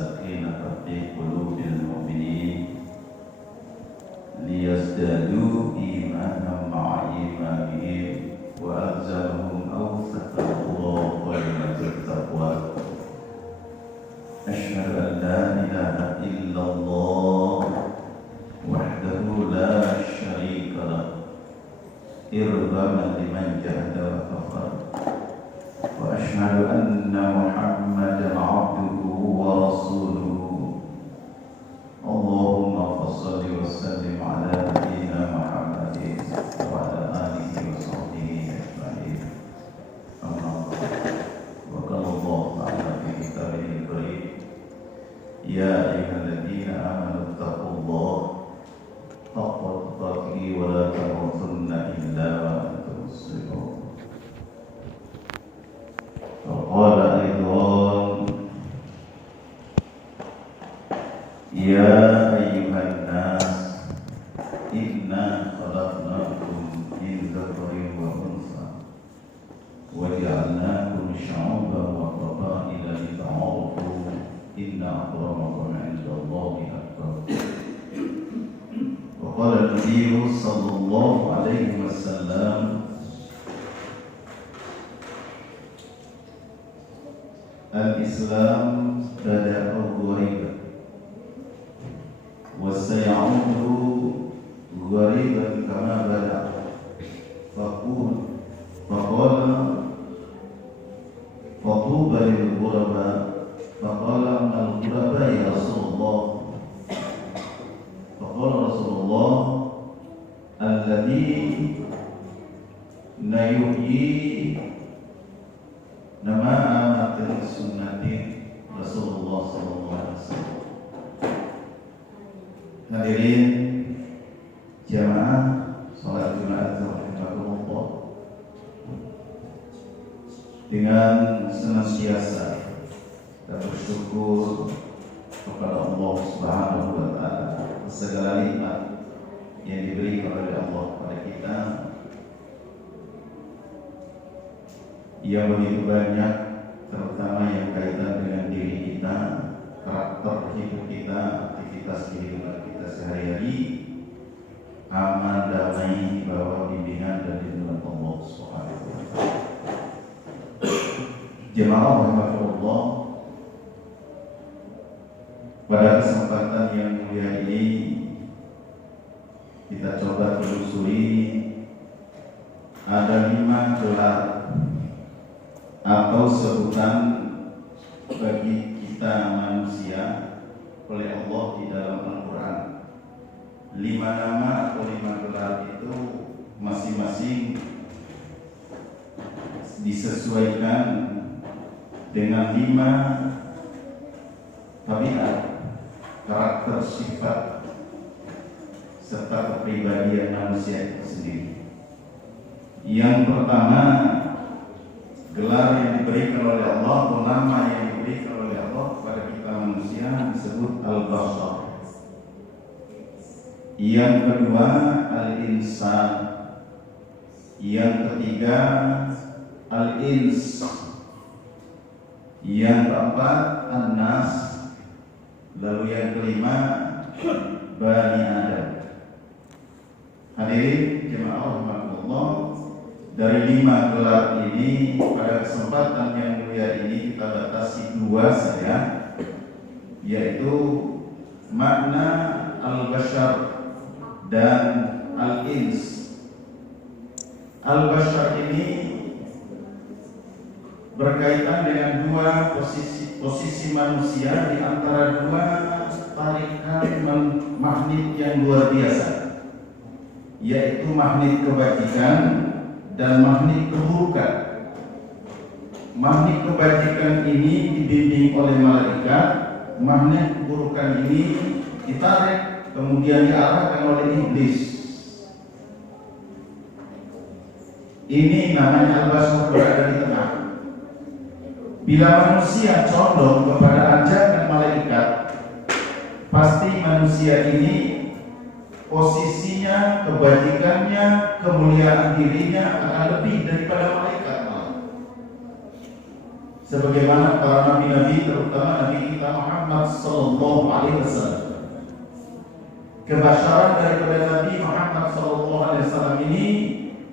السكينة في قلوب المؤمنين ليزدادوا إيمانا مع إيمانهم وألزمهم أوثق الله كلمة التقوى. أشهد أن لا إله إلا الله وحده لا شريك له إرغاما لمن جهد وكفر، وأشهد أن محمدا عبده ورسوله. اللهم صل وسلم على نبينا محمد وعلى آله وصحبه أجمعين. أما بعد، وقال الله تعالى في كتابه الكريم: يا أيها الذين آمنوا اتقوا الله حق تقاته ولا تموتن إلا وأنتم مسلمون. وقال أيضا: يا أيها الناس إنا خلقناكم من ذكر وأنثى وجعلناكم شعوبا وقبائل لتعارفوا إن أكرمكم عند الله أتقاكم. وقال النبي صلى الله عليه وسلم: الإسلام بدأ غريبا وسيعود غريبا كما بدأ. فقال فطوبى للغرباء. فقال: من الغرباء يا رسول الله؟ فقال رسول الله: الذي يحيي nama amatil sunnatin Rasulullah SAW. Hadirin jamaah salat Jumat rahimakumullah, dengan senantiasa kita bersyukur kepada Allah Subhanahu wa taala segala nikmat yang diberikan oleh Allah kepada kita yang begitu banyak, terutama yang kaitan dengan diri kita, karakter hidup kita, aktivitas kehidupan kita sehari-hari, aman, damai di bawah bimbingan dan lindungan Allah Subhanahu wa taala. Jemaah rahimakumullah, pada kesempatan yang mulia ini kita coba telusuri ada 5 gelar atau sebutan bagi kita manusia oleh Allah di dalam Al-Quran. 5 nama atau 5 gelar itu masing-masing disesuaikan dengan 5 tabiat, karakter, sifat serta kepribadian manusia itu sendiri. Yang pertama, gelar yang diberikan oleh Allah atau nama yang diberikan oleh Allah kepada kita manusia disebut Al-Bashar. Yang kedua, Al-Insan. Yang ketiga, Al-Ins. Yang keempat, An-Nas. Lalu yang kelima, Bani Adam. Hadirin jemaah rahimakumullah, dari 5 gelar ini pada kesempatan yang mulia ini kita batasi 2 saja, yaitu makna Al-Bashar dan Al-Ins. Al-Bashar ini berkaitan dengan 2 posisi manusia di antara 2 tarikan magnet yang luar biasa, yaitu magnet kebajikan dan magnet keburukan. Magnet kebajikan ini dibimbing oleh malaikat, magnet keburukan ini ditarik kemudian diarahkan oleh iblis. Ini namanya Al-Bashar, berada di tengah. Bila manusia condong kepada ajakan malaikat, pasti manusia ini posisinya, kebajikannya, kemuliaan dirinya akan lebih daripada malaikat. sebagaimana para nabi-nabi, terutama Nabi kita Muhammad sallallahu alaihi wasallam. Kebasyaran daripada Nabi Muhammad sallallahu alaihi wasallam ini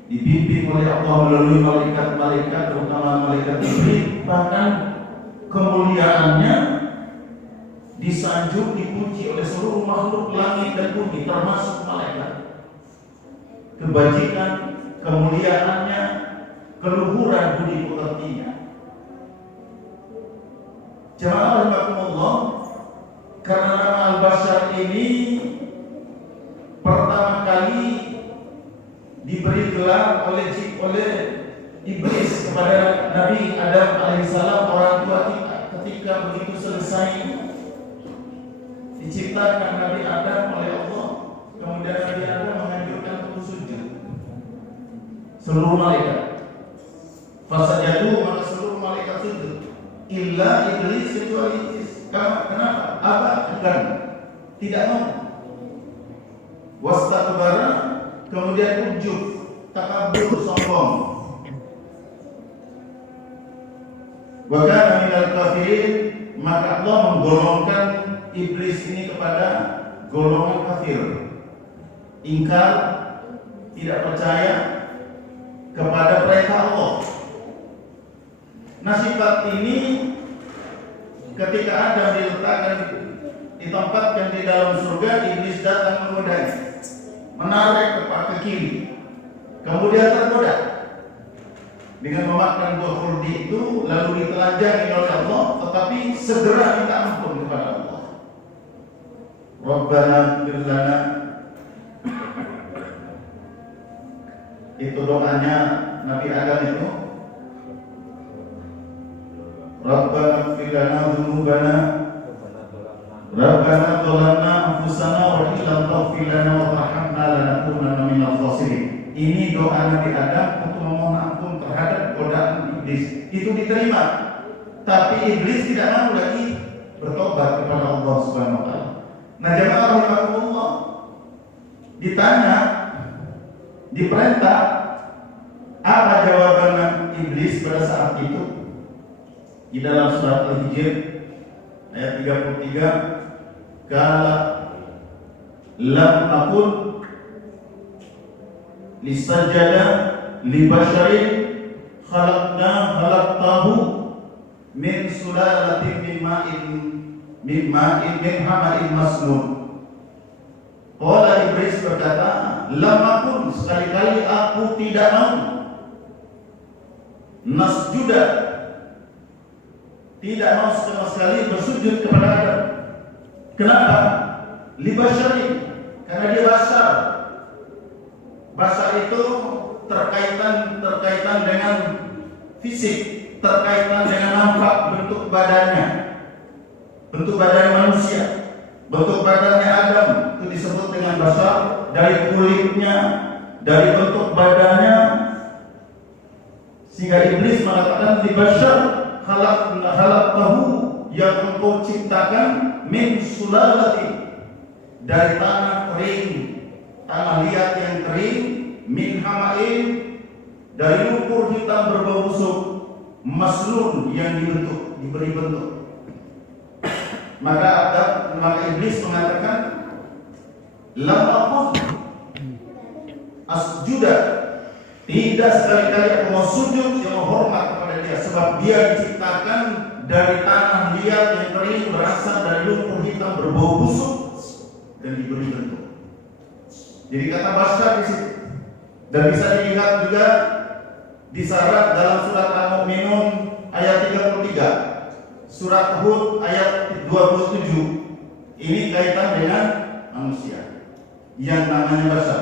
dibimbing oleh Allah melalui malaikat-malaikat, terutama malaikat Jibril, bahkan kemuliaannya disanjung, dipuji oleh seluruh makhluk langit dan bumi, termasuk malaikat. Kebajikan, kemuliaannya, keluhuran budi pekertinya. Jemaah rahimakumullah, karena nama Al-Bashar ini pertama kali diberi gelar oleh iblis kepada Nabi Adam alaihissalam, orang tua kita, ketika begitu selesai diciptakan Nabi Adam oleh Allah, kemudian Nabi Adam menganjurkan untuk sujud. Seluruh malaikat fasajadu, maka seluruh malaikat sujud, illa iblis, kecuali iblis. Kenapa? Enggan, tidak mau. Wastakbara, kemudian ujub, takabur, sombong. Wa kana minal kafirin, maka Allah menggolongkan iblis ini kepada golongan kafir, ingkar, tidak percaya kepada perintah Allah. Nah, sifat ini ketika Adam diletakkan, ditempatkan di dalam surga, iblis datang menggodanya, menarik ke kiri, kemudian tergoda dengan memakan buah khuldi itu, lalu ditelanjangi oleh Allah, tetapi segera minta ampun kepada Allah. Rabbana ighfir lana, itu doanya Nabi Adam itu. Rabbana ighfir lana dzunubana, Rabbana dzalamna anfusana wa illam taghfir lana wa tarhamna lanakunanna minal khasirin. Ini doa Nabi Adam untuk memohon ampun terhadap godaan iblis. Itu diterima, tapi iblis tidak mau lagi bertobat kepada Allah Subhanahu wa taala. Nah, jemaah rahimakumullah, ditanya, diperintah, apa jawaban iblis pada saat itu? Di dalam surat Al-Hijr ayat 33, kala lam aqul lisajada li basharin khalaqtahu min sulalatin min hama'in masnun. Qala iblis berkata, lam aqul, sekali-kali aku tidak mau nasjuda, tidak mau sama sekali bersujud kepada Adam. Kenapa? Li basharin, karena dia basar. Basar itu terkaitan dengan fisik, terkaitan dengan nampak bentuk badannya, bentuk badan manusia, bentuk badannya Adam itu disebut dengan basar. Dari kulitnya, dari bentuk badannya, sehingga iblis mengatakan di basar khalaqtahu, yang engkau ciptakan min sulalati, dari tanah kering, tanah liat yang kering, min hama'in, dari lumpur hitam berbau busuk, masnun, yang diberi bentuk. Maka iblis mengatakan, lam aqul asjuda, tidak sekali-kali aku mau sujud, yang menghormat kepada dia, sebab dia diciptakan dari tanah liat yang kering, berasal dari lumpur hitam berbau busuk, dan diberi bentuk. Jadi kata basar di situ, dan bisa dilihat juga disyarat dalam surat Al-Mu'minun ayat 33, surat Hud ayat 27. Ini kaitan dengan manusia yang namanya basar.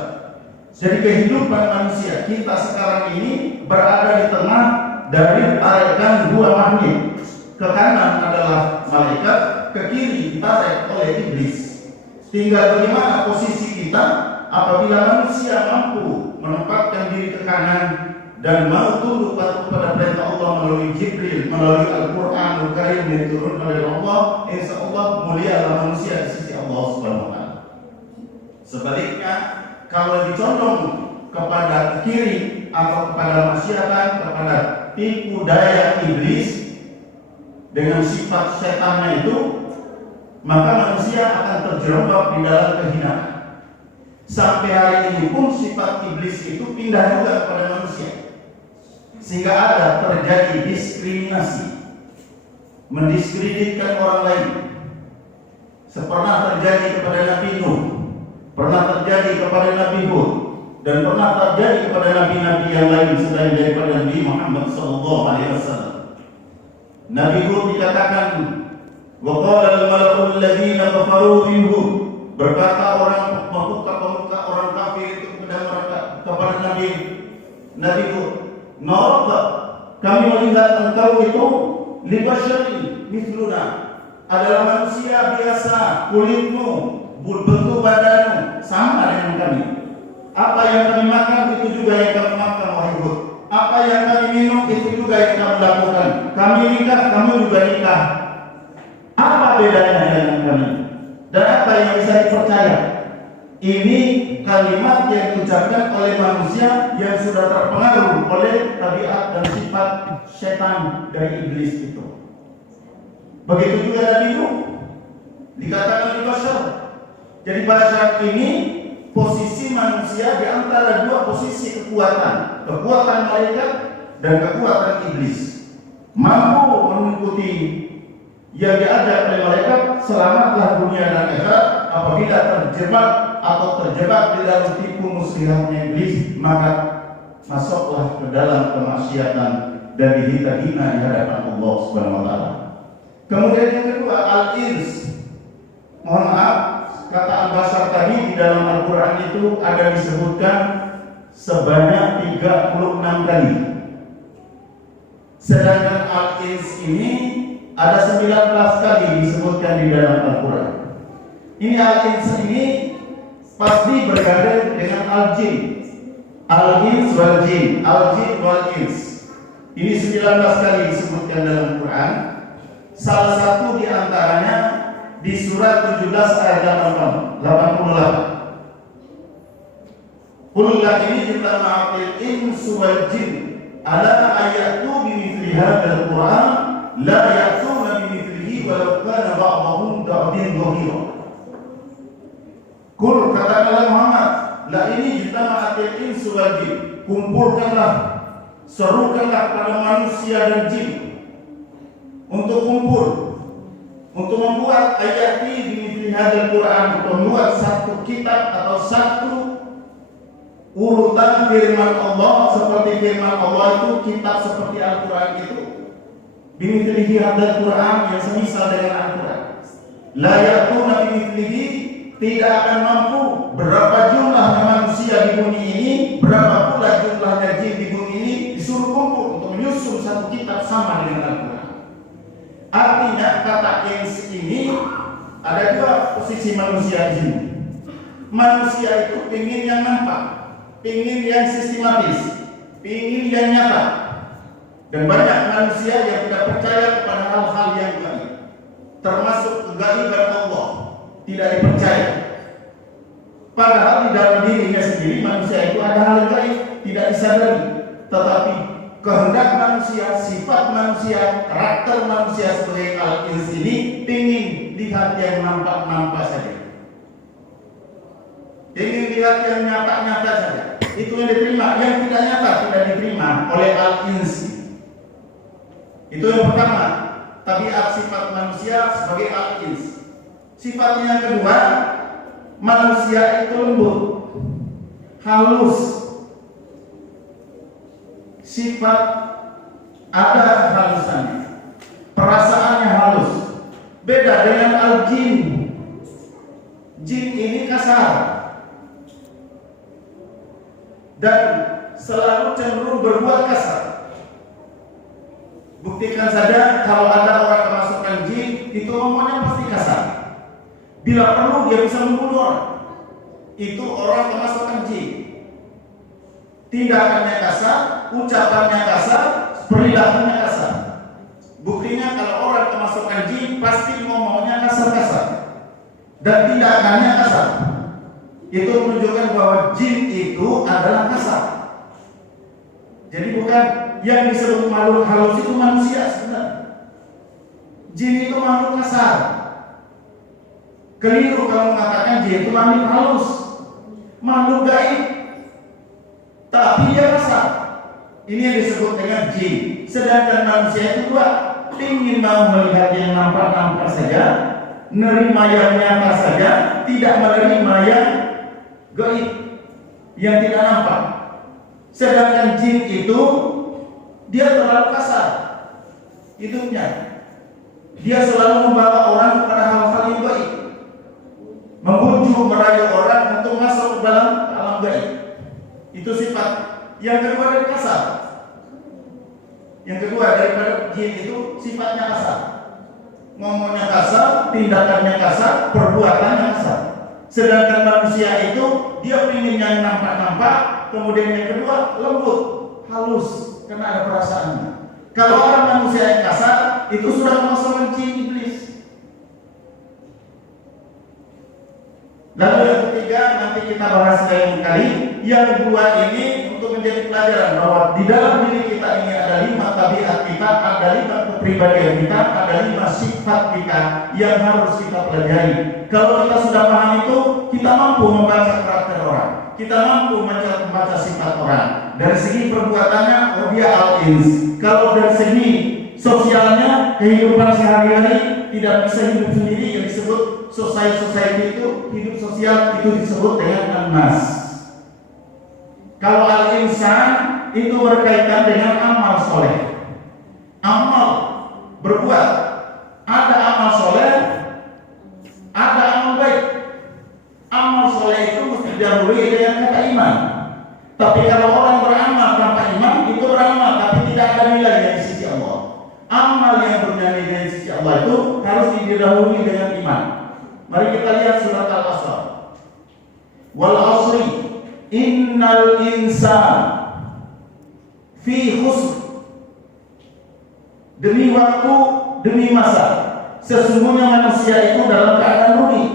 Jadi kehidupan manusia kita sekarang ini berada di tengah dari tarikan dua magnet. Ke kanan adalah malaikat, ke kiri ditarik oleh iblis. Tinggal bagaimana posisi kita apabila manusia mampu menempatkan diri ke kanan dan mau tunduk patuh pada perintah Allah melalui Jibril, melalui Al-Quran Al-Karim yang diturunkan oleh Allah, insya Allah mulialah manusia di sisi Allah Subhanahu wa taala. Sebaliknya, kalau dicondong kepada kiri atau kepada maksiatan, kepada tipu daya iblis, dengan sifat setannya itu, maka manusia akan terjerembab di dalam kehinaan. Sampai hari ini pun sifat iblis itu pindah juga kepada manusia, sehingga ada terjadi diskriminasi, mendiskreditkan orang lain. Pernah terjadi kepada Nabi Nuh, pernah terjadi kepada Nabi Hud, dan pernah terjadi kepada nabi-nabi yang lain selain daripada Nabi Muhammad SAW. Nabi Hud dikatakan, wa qala al-mala'u alladziina kafaru minhum, berkata orang pemuka orang kafir itu kepada Nabi Hud, naraka, kami melihat engkau itu libasyarin mithluna, adalah manusia biasa, kulitmu, bentuk badanmu sama dengan kami. Apa yang kami makan itu juga yang kami makan, wahai Hud. Apa yang kami minum itu juga yang kami lakukan. Kami nikah, kamu juga nikah. Apa bedanya dengan kami? Dan apa yang bisa dipercaya? Ini kalimat yang diucapkan oleh manusia yang sudah terpengaruh oleh tabiat dan sifat setan dari iblis itu. Begitu juga Nabi Nuh dikatakan di Bashar. Jadi Bashar ini posisi manusia di antara dua posisi kekuatan malaikat dan kekuatan iblis. Mampu mengikuti yang diajak oleh malaikat, selamatlah dunia dan akhirat. Apabila terjebak di dalam tipu muslihatnya iblis, maka masuklah ke dalam kemaksiatan dan dihina di hadapan Allah Subhanahu wa taala. Kemudian yang kedua, al-ins. Mohon maaf, kata al-bashar tadi di dalam Al-Quran itu ada disebutkan sebanyak 36 kali. Sedangkan al-ins ini ada 19 kali disebutkan di dalam Al-Quran. Ini al-ins ini pasti berkaitan dengan al-jin. Al-ins wal jin, al-jin wal ins. Ini 19 kali disebutkan dalam Quran. Salah satu di antaranya di surat 17 ayat 88. Qul la in jama'atil insu wal jin ala ayatu bimithli hadzal Qur'an la ya'tuna bimithlihi walau kana ba'dhum ba'din dhahira. Qul, katakanlah Muhammad, la ini jama'atil insu wal jin, kumpulkanlah, serukanlah pada manusia dan jin untuk kumpul, untuk membuat ayat ini di hadzal Quran, untuk membuat satu kitab atau satu urutan firman Allah seperti firman Allah itu, kitab seperti Al-Quran itu, bimithlihi hadzal Quran, yang semisal dengan Al-Quran. La ya'tuna bimithlihi, tidak akan mampu. Berapa jumlah manusia di bumi ini, berapa pula jumlahnya jin di bumi ini, disuruh kumpul untuk menyusun satu kitab sama dengan Al-Quran. Artinya kata ins ini ada dua posisi manusia di sini. Manusia itu ingin yang nampak, ingin yang sistematis, ingin yang nyata. Dan banyak manusia yang tidak percaya kepada hal-hal yang gaib, termasuk kegaiban Allah, tidak dipercaya. Padahal di dalam dirinya sendiri manusia itu ada hal gaib, tidak disadari. Tetapi kehendak manusia, sifat manusia, karakter manusia sebagai al-ins ini ingin lihat yang nampak-nampak saja, ingin lihat yang nyata-nyata saja. Itu yang diterima, yang tidak nyata tidak diterima oleh al-ins. Itu yang pertama, tabiat sifat manusia sebagai al-ins. Sifatnya yang kedua, manusia itu lembut, halus. Sifat ada halusannya, perasaannya halus. Beda dengan al-jin. Jin ini kasar dan selalu cenderung berbuat kasar. Buktikan saja kalau ada orang kemasukan jin, itu ngomongnya pasti kasar. Bila perlu dia bisa membunuh orang. Itu orang kemasukan jin. Tindakannya kasar, ucapannya kasar, perilakunya kasar. Buktinya kalau orang kemasukan jin pasti ngomongnya kasar-kasar dan tindakannya kasar. Itu menunjukkan bahwa jin itu adalah kasar. Jadi bukan yang disebut makhluk halus itu manusia sebenarnya. makhluk kasar. Keliru kalau mengatakan jin itu makhluk halus, makhluk gaib, tapi dia kasar. Ini yang disebut dengan jin. Sedangkan manusia itu dua, ingin mau melihat yang nampak-nampak saja, menerima yang nyata saja, tidak menerima yang gaib, yang tidak nampak. Sedangkan jin itu dia terlalu kasar hidupnya. Dia selalu membawa orang kepada hal-hal yang gaib, membujuk merayu orang untuk masuk ke dalam alam gaib. Itu sifat yang kedua dari kasar. Yang kedua daripada jin itu sifatnya kasar. Ngomongnya kasar, tindakannya kasar, perbuatannya kasar. Sedangkan manusia itu dia ingin yang nampak-nampak. Kemudian yang kedua lembut, halus, karena ada perasaannya. Kalau orang manusia yang kasar itu sudah masuk jin iblis. Lalu yang ketiga nanti kita bahas lain kali. Yang kedua ini untuk menjadi pelajaran bahwa di dalam diri kita ini ada 5 tabiat kita, ada 5 kepribadian kita, ada 5 sifat kita yang harus kita pelajari. Kalau kita sudah paham itu, kita mampu membaca karakter orang, kita mampu membaca sifat orang. Dari segi perbuatannya, dia al-ins. Kalau dari segi sosialnya, kehidupan sehari-hari tidak bisa hidup sendiri, yang disebut society itu, hidup sosial itu disebut dengan an-nas. Kalau al-insan itu berkaitan dengan amal soleh, amal berbuat. Ada amal soleh, ada amal baik. Amal soleh itu mesti didahului dengan kata iman. Tapi kalau orang beramal tanpa iman, itu beramal tapi tidak ada nilainya di sisi Allah. Amal yang bernilai di sisi Allah itu harus didahului dengan iman. Mari kita lihat surat Al-Asr. Wal asri innal insan fi khusr. Demi waktu, demi masa, sesungguhnya manusia itu dalam keadaan rugi.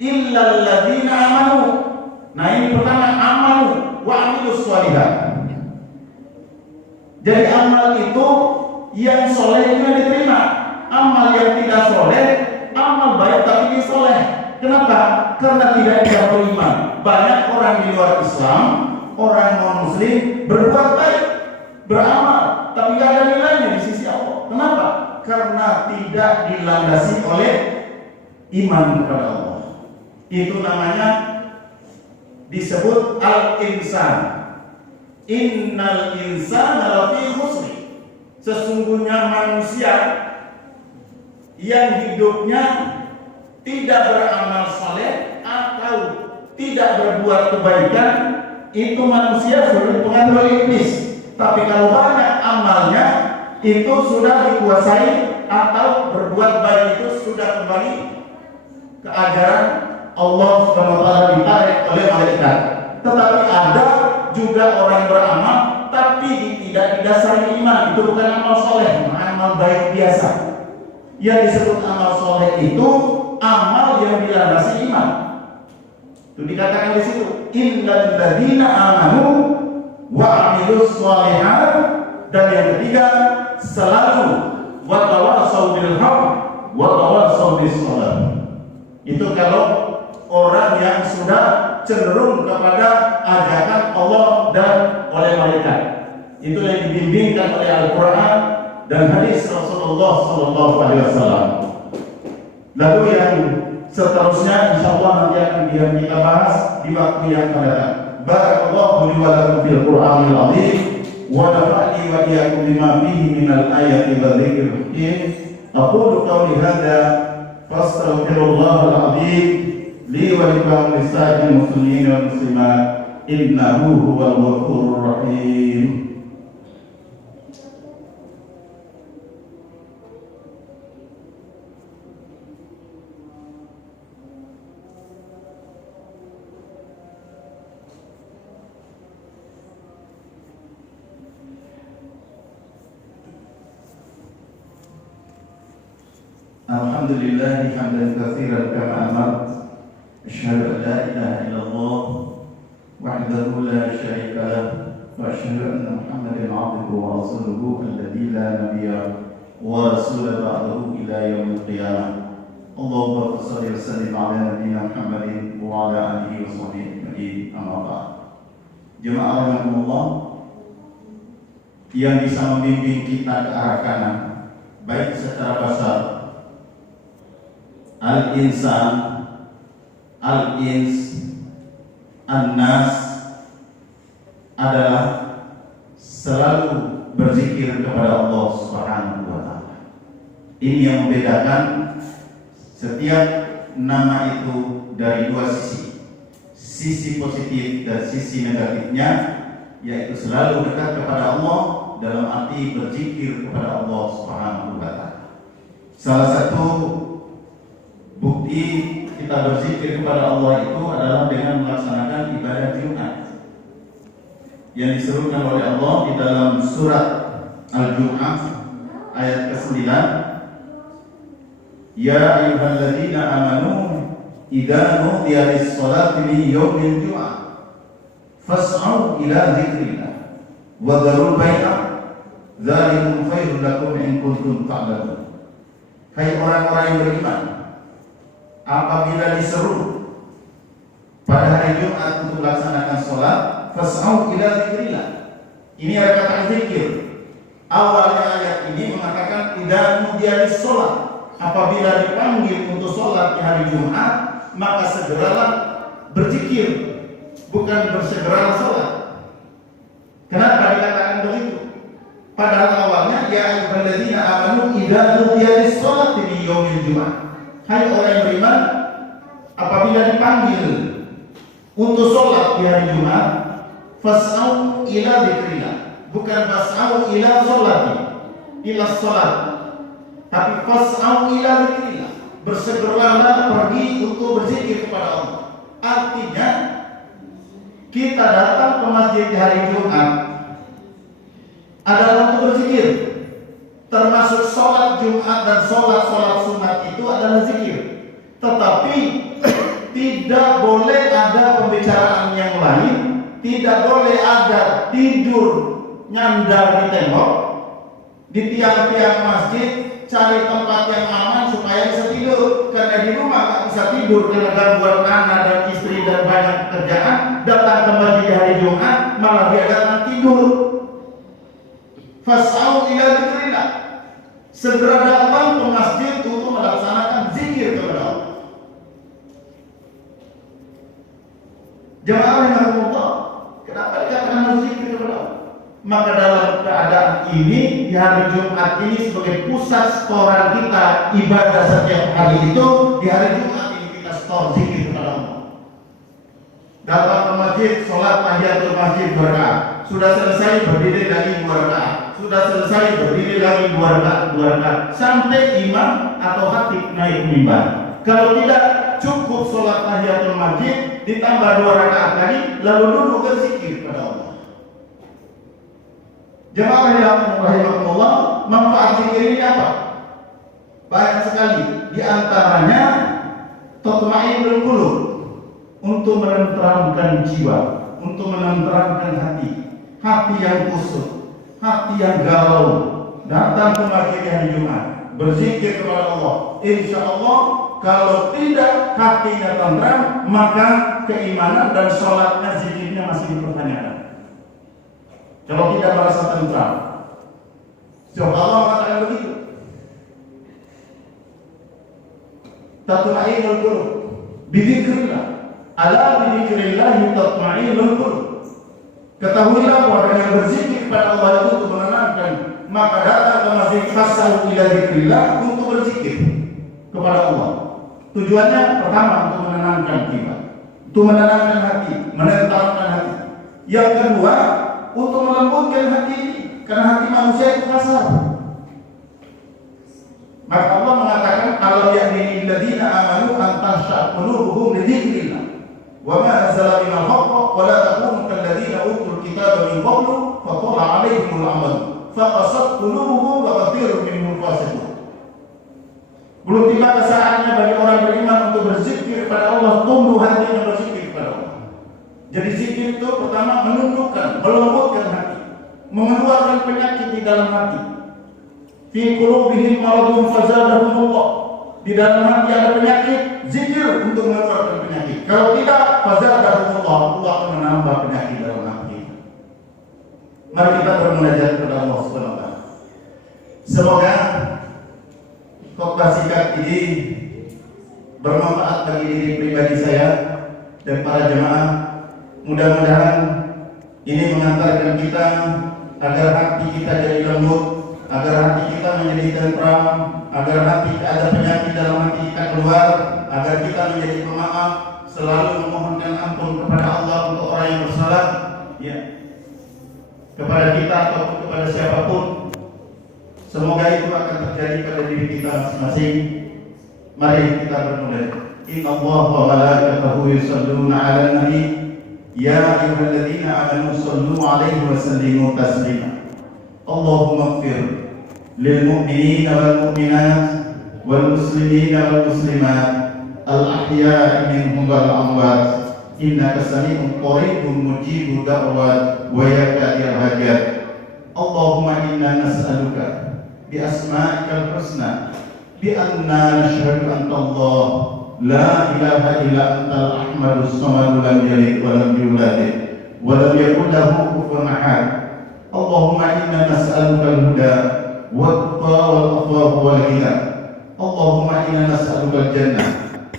Illal ladzina amanu. Nah ini pertama, amanu wa amilus sholihat. Jadi amal itu yang soleh itu yang diterima. Amal yang tidak soleh, amal baik tapi dia soleh. Kenapa? Karena tidak ada beriman. Banyak orang di luar Islam, orang non-muslim berbuat baik, beramal, tapi tidak ada nilainya di sisi Allah. Kenapa? Karena tidak dilandasi oleh iman kepada Allah. Itu namanya disebut al-insan. Innal insana lafi khusr. Sesungguhnya manusia yang hidupnya tidak beramal saleh atau tidak berbuat kebaikan, itu manusia sudah dipengaruhi oleh iblis. Tapi kalau banyak amalnya, itu sudah dikuasai atau berbuat baik itu sudah kembali ke ajaran Allah Subhanahu wa taala, ditarik oleh malaikat. Tetapi ada juga orang beramal tapi tidak didasari iman. Itu bukan amal soleh, amal baik biasa. Yang disebut amal soleh itu amal yang dilandasi iman. Itu dikatakan di situ, innal ladzina amanu wa amilus sholihat. Dan yang ketiga, selalu wa tawassaw bil haqq wa tawassaw bis shabr. Itu kalau orang yang sudah cenderung kepada ajakan Allah dan oleh malaikat. Itu yang dibimbingkan oleh Al-Quran dan hadis Rasulullah SAW. Lalu yang seterusnya insyaallah nanti akan kita bahas di waktu yang akan datang. Barakallahu li wa lakum fil Qur'anil azim wa nafa'ni wa iyyakum bima fihi minal ayati wa dzikril hakim. Aqulu qawli hadza fastaghfirullahal azim li wa lakum lisa'il muslimin wal muslimat innahu huwal ghafurur rahim. Alhamdulillah hamdan katsiran kama amart. Asyhadu an la ilaha illallah wahdahu la syarika lah wa asyhadu anna Muhammadan 'abduhu wa rasuluhu alladzi la nabiyya ورسول بعده إلى يوم القيامة. اللهم صل وسلم على نبينا محمد وعلى آله وصحبه أجمعين. أما بعد. Jemaah rahimakumullah, yang bisa membimbing kita ke arah kanan baik secara basar, al-insan, al-ins, an-nas, adalah selalu berzikir kepada Allah Subhanahu wa Ta'ala. Ini yang membedakan setiap nama itu dari dua sisi positif dan sisi negatifnya, yaitu selalu dekat kepada Allah dalam arti berzikir kepada Allah Subhanahu wa Ta'ala. Salah satu bukti kita berzikir kepada Allah itu adalah dengan melaksanakan ibadah Jumat yang diserukan oleh Allah di dalam surat Al-Jum'ah ayat ke-9. Ya ayyuhalladzina amanu idza nudiya lis-sholati min yaumil jum'ah fas'au ila dzikrillah wa dharul bai'a dzalikum khairul lakum in kuntum ta'lamun. Hai orang-orang yang beriman, apabila diseru pada hari Jumat untuk melaksanakan sholat, fas'au ila dzikrillah. Ini ada kata zikir. Awalnya ayat ini mengatakan idza nudiya lis-sholat, apabila dipanggil untuk sholat di hari Jumat, maka segeralah berzikir, bukan bersegeralah sholat. Kenapa dikatakan begitu? Padahal awalnya ya ayyuhalladzina amanu idza nudiya lis-sholati min yaumil jum'ah. Hai orang yang beriman, apabila dipanggil untuk sholat di hari Jumat, fas'au ila dzikrillah, bukan fas'au ila sholati, ila sholat, tapi fas'au ila dzikrillah, bersegeralah pergi untuk berzikir kepada Allah. Artinya kita datang ke masjid di hari Jumat adalah untuk berzikir, termasuk sholat Jumat dan sholat sunat itu adalah zikir. Tetapi tidak boleh ada pembicaraan yang lain, tidak boleh ada tidur nyandar di tembok, di tiang-tiang masjid, cari tempat yang aman supaya bisa tidur. Karena di rumah nggak bisa tidur karena gangguan anak dan istri dan banyak pekerjaan. Datang ke masjid di hari Jumat malah dia datang tidur. Fas'au ila dzikrillah, segera datang ke masjid untuk melaksanakan zikir kepada Allah. Jemaah yang Allah, kenapa dikatakan harus zikir kepada Allah? Maka dalam keadaan ini, di hari Jumat ini sebagai pusat setoran kita ibadah setiap hari itu, di hari Jumat ini kita setor zikir kepada Allah. Datang ke masjid, sholat tahiyatul masjid 2 rakaat, sudah selesai berdiri lagi 2 rakaat, sudah selesai berdiri lagi 2 rakaat, sampai imam atau khatib naik mimbar. Kalau tidak cukup sholat tahiyatul masjid ditambah 2 rakaat lagi, lalu duduk berzikir kepada Allah. Jemaah yang rahimahullah, manfaat zikir ini apa? Banyak sekali. Di antaranya tatma'innul qulub, untuk menenteramkan jiwa, untuk menenteramkan hati yang kusut, hati yang galau. Datang ke masjid hari Jumat, berzikir kepada Allah. Insya Allah, kalau tidak hatinya tenteram, maka keimanan dan sholatnya, zikirnya masih dipertanyakan. Kalau tidak merasa tentram, coba Allah mengatakan begitu. Tatma'innul qulub bidzikrillah, ala bidzikrillah tatma'innul qulub. Ketahuilah bahwa dengan berzikir kepada Allah itu untuk menenangkan, maka datang ke masjid fas'au ila dzikrillah untuk berzikir kepada Allah. Tujuannya pertama untuk menenangkan jiwa, untuk menenangkan hati, menenteramkan hati. Yang kedua, untuk melembutkan hati, karena hati manusia itu kasar. Maka Allah mengatakan, "Alam ya'ni alladziina aamanu an takhsha'a qulubuhum li dzikrillah wa ma nazala minal haqqi wa la takunu kalladziina utul kitaba min qablu fa tala 'alaihimul amal fa qasat qulubuhum wa katsirun minhum fasiqun." Belum tiba saatnya bagi orang beriman untuk berzikir kepada Allah, tumbuh hatinya berzikir kepada Allah. Jadi zikir itu pertama menundukkan, melembutkan hati, mengeluarkan penyakit di dalam hati. fi qulubihim maradun fazadahumullah. Di dalam hati ada penyakit, zikir untuk mengeluarkan penyakit. Kalau tidak, fazadahumullah, Allah akan menambah penyakit dalam hati. Mari kita bermunajat kepada Allah Subhanahu wa taala. Semoga khotbah singkat ini bermanfaat bagi diri pribadi saya dan para jemaah. Mudah-mudahan ini mengantarkan kita agar hati kita jadi lembut, agar hati kita menjadi tentram, agar hati ada penyakit dalam hati kita keluar, agar kita menjadi pemaaf, selalu memohonkan ampun kepada Allah untuk orang yang bersalah, ya, kepada kita ataupun kepada siapapun. Semoga itu akan terjadi pada diri kita masing-masing. Mari kita bermulai. Inna Allah wa malaikatahu yusalluna 'alan nabi ya ayyuhalladzina amanu sallu 'alaihi wa sallimu taslima. Allahumma ighfir lil mu'minina wal mu'minat wal muslimina wal muslimat al ahya'i minhum wal amwat innaka sami'un qaribun mujibud da'wat wa yakadil hajat. Allahumma inna nas'aluka bi asma'ikal husna bi anna nashhadu anta Allah la ilaha illa antal ahmadus samad lam yalid wa lam yulad wa lam yakul lahu kufuwan ahad. Allahumma inna nas'aluka al-huda wat-tuqa wal-afwafa wal-ghina. Allahumma inna nas'aluka al-jannah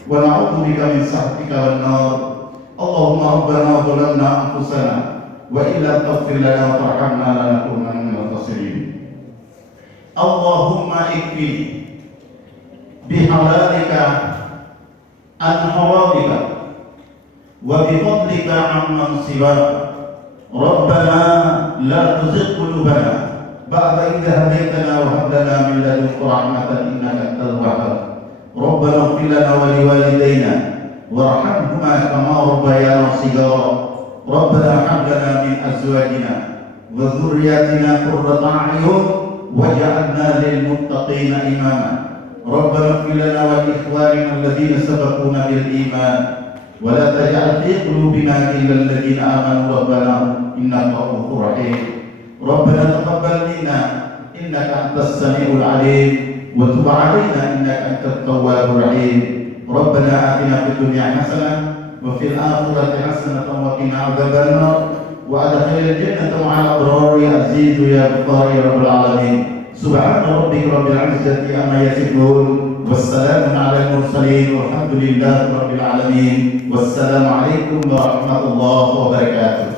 wa na'udzu bika min sakhatika wan-nar. Allahumma rabbana zalamna anfusana wa illam taghfir lana wa tarhamna lanakunanna minal khasirin. Allahumma ikfini bihalalika an haramika wa bifadlika amman siwaka. Rabbana la tuzigh qulubana ba'da idh hadaytana wa hab lana min ladunka rahmatan innaka antal wahhab. Rabbana ighfir lana wa liwalidayna warhamhuma kama rabbayana shighara. Rabbana hab lana min azwajina wa dhurriyyatina qurrata a'yun waj'alna lil muttaqina imama. Rabbana ighfir lana wa li ikhwanina alladhina sabaquna bil iman wa la taj'al fi qulubina ghillan lil ladzina amanu rabbana innaka ra'ufur rahim. Rabbana taqabbal minna innaka antas samiul 'alim wa tub 'alaina innaka antat tawwabur rahim. Rabbana atina fid dunya hasanah wa fil akhirati hasanah wa qina adzabannar wa adkhilna jannata ma'al abrar ya aziz ya ghaffar ya rabbal alamin. Subhana rabbika rabbil 'izzati amma yasifun wassalamun 'alal mursalin walhamdulillahi rabbil alamin. Wassalamu alaikum warahmatullahi wabarakatuh.